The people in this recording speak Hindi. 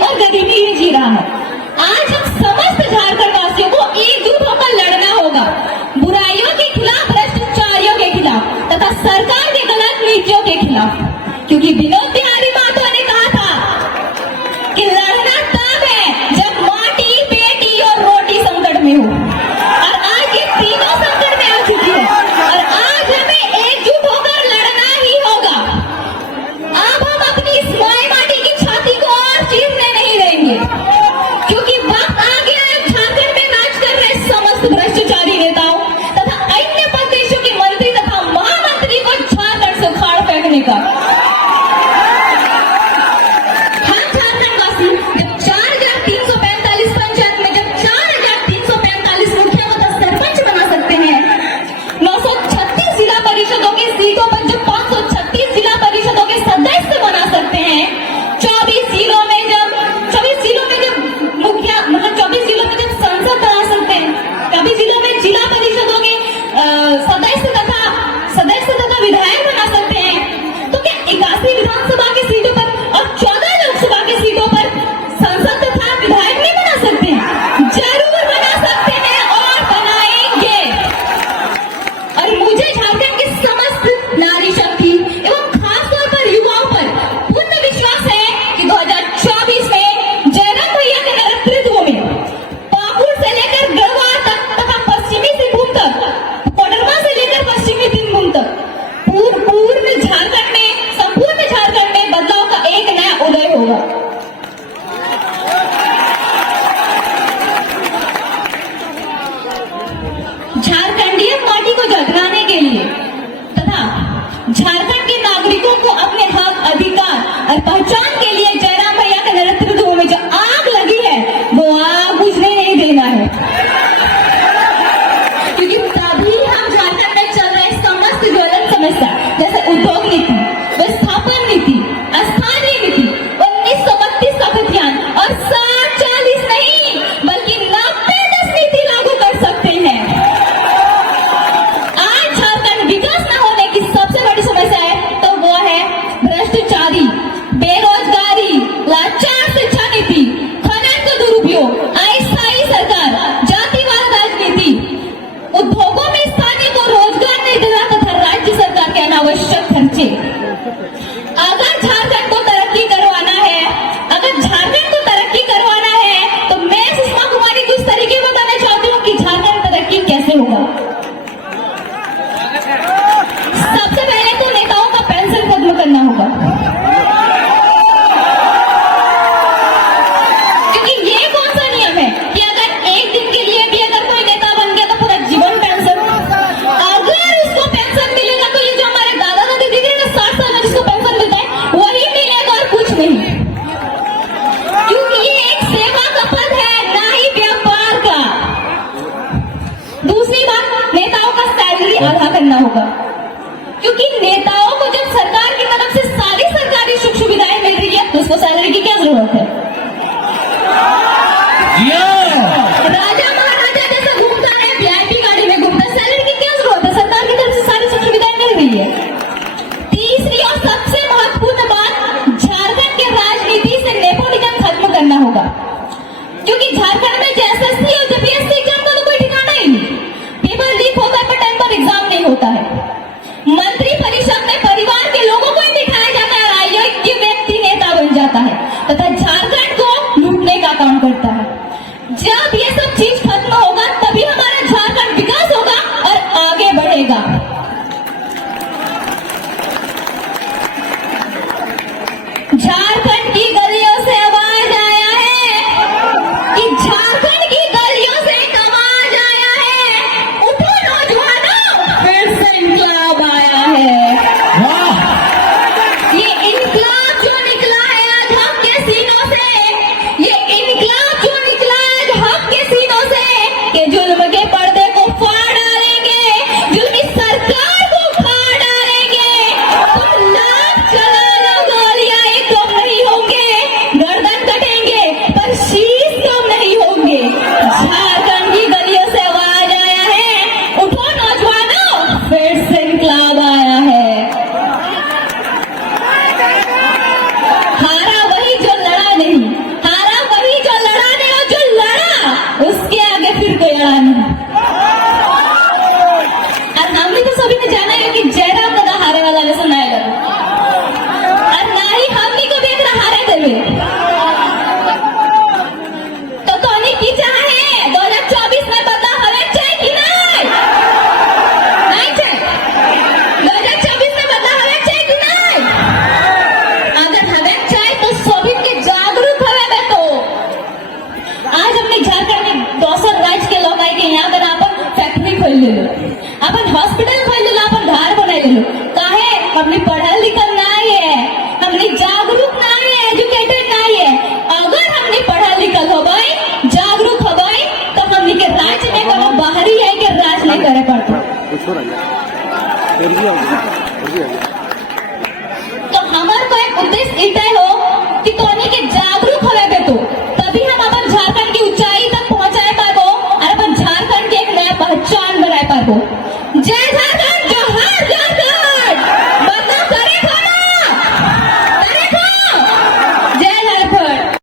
और गरीबी में जी रहा है। आज हम समस्त झारखंड वासियों को एकजुट होकर लड़ना होगा, बुराइयों के खिलाफ, भ्रष्टाचारियों के खिलाफ तथा सरकार के गलत नीतियों के खिलाफ। क्योंकि विनोद बिहारी महतो ने कहा था कि लड़ना तब है जब माटी, बेटी और रोटी संकट में हो, और आज ये तीनों संकट में आ चुकी है और आज हमें एकजुट होकर लड़ना ही होगा। अब हम अपनी इस माई माटी की छाती को और चीरने नहीं देंगे, क्योंकि वक्त आ गया है झारखंड में राज कर रहे समस्त भ्रष्टाचारी नेताओं तथा अन्य प्रदेशों के मंत्री तथा महामंत्री को झारखंड से उखाड़ फेंकने का। झारखंडीय पार्टी को जगाने के लिए तथा झारखंड के नागरिकों को अपने हक, अधिकार और पहचान के लिए जयराम भैया के नेतृत्व में जो आग लगी है वो आग बुझने नहीं देना है, क्योंकि तभी हम झारखंड में चल रहे समस्त ज्वलंत समस्या जैसे उद्योग नीति, विस्थापन नीति, स्थानीय नीति, 1932 का अभियान और 60-40 नहीं बल्कि 90-10 नीति लागू कर सकते हैं। भ्रष्टाचारी, बेरोजगारी, लाचार शिक्षा नीति, खनन का दुरुपयोग, अस्थायी सरकार, जातिवाद राजनीति, उद्योगों में स्थानीय को रोजगार नहीं देना तथा राज्य सरकार के अनावश्यक खर्चे। अगर झारखंड को तरक्की करवाना है, अगर झारखंड को तरक्की करवाना है तो मैं सुषमा कुमारी को इस तरीके बताना चाहती हूँ कि झारखंड तरक्की कैसे होगा। सबसे पहले तो नेताओं का पेंशन खत्म करना होगा, क्योंकि ये कौन सा नियम है कि अगर एक दिन के लिए भी अगर कोई नेता बन गया तो पूरा जीवन पेंशन, अगर उसको पेंशन मिलेगा तो ये जो हमारे दादा दादी दिख रहे हैं 60 साल में जिसको पेंशन मिलता है वही मिलेगा और कुछ नहीं, क्योंकि ये एक सेवा का पद है ना ही व्यापार का। दूसरी बात, नेताओं का सैलरी आधा करना होगा, क्योंकि नेताओं को जब सरकार की तरफ से सारी सरकारी सुख सुविधाएं मिल रही है तो उसको सैलरी की क्या जरूरत है। राजा महाराजा जैसा घूमता है, वीआईपी गाड़ी में घूमता है, सैलरी की क्या जरूरत है, सरकार की तरफ से सारी सुख सुविधाएं मिल रही है। तीसरी और सबसे महत्वपूर्ण बात, झारखंड के राजनीति से नेपोटिज्म खत्म करना होगा, क्योंकि झारखंड में एसएससी और जेपीएससी एग्जाम का तो कोई ठिकाना ही नहीं, पेपर लीक होकर पर टाइम पर एग्जाम नहीं होता है, मंत्री परिषद में परिवार के लोगों को ही दिखाया जाता है, अयोग्य व्यक्ति नेता बन जाता है तथा झारखंड को लूटने का काम करता है। थोड़ा फिर भी तो हमार का उद्देश्य इतने हो कि तोनी के जागरूक होवे बेटो, तभी हम अपन झारखंड की ऊंचाई तक पहुंचाए पाबो और अपन झारखंड के एक नया पहचान बनाए पाबो। जय झारखंड।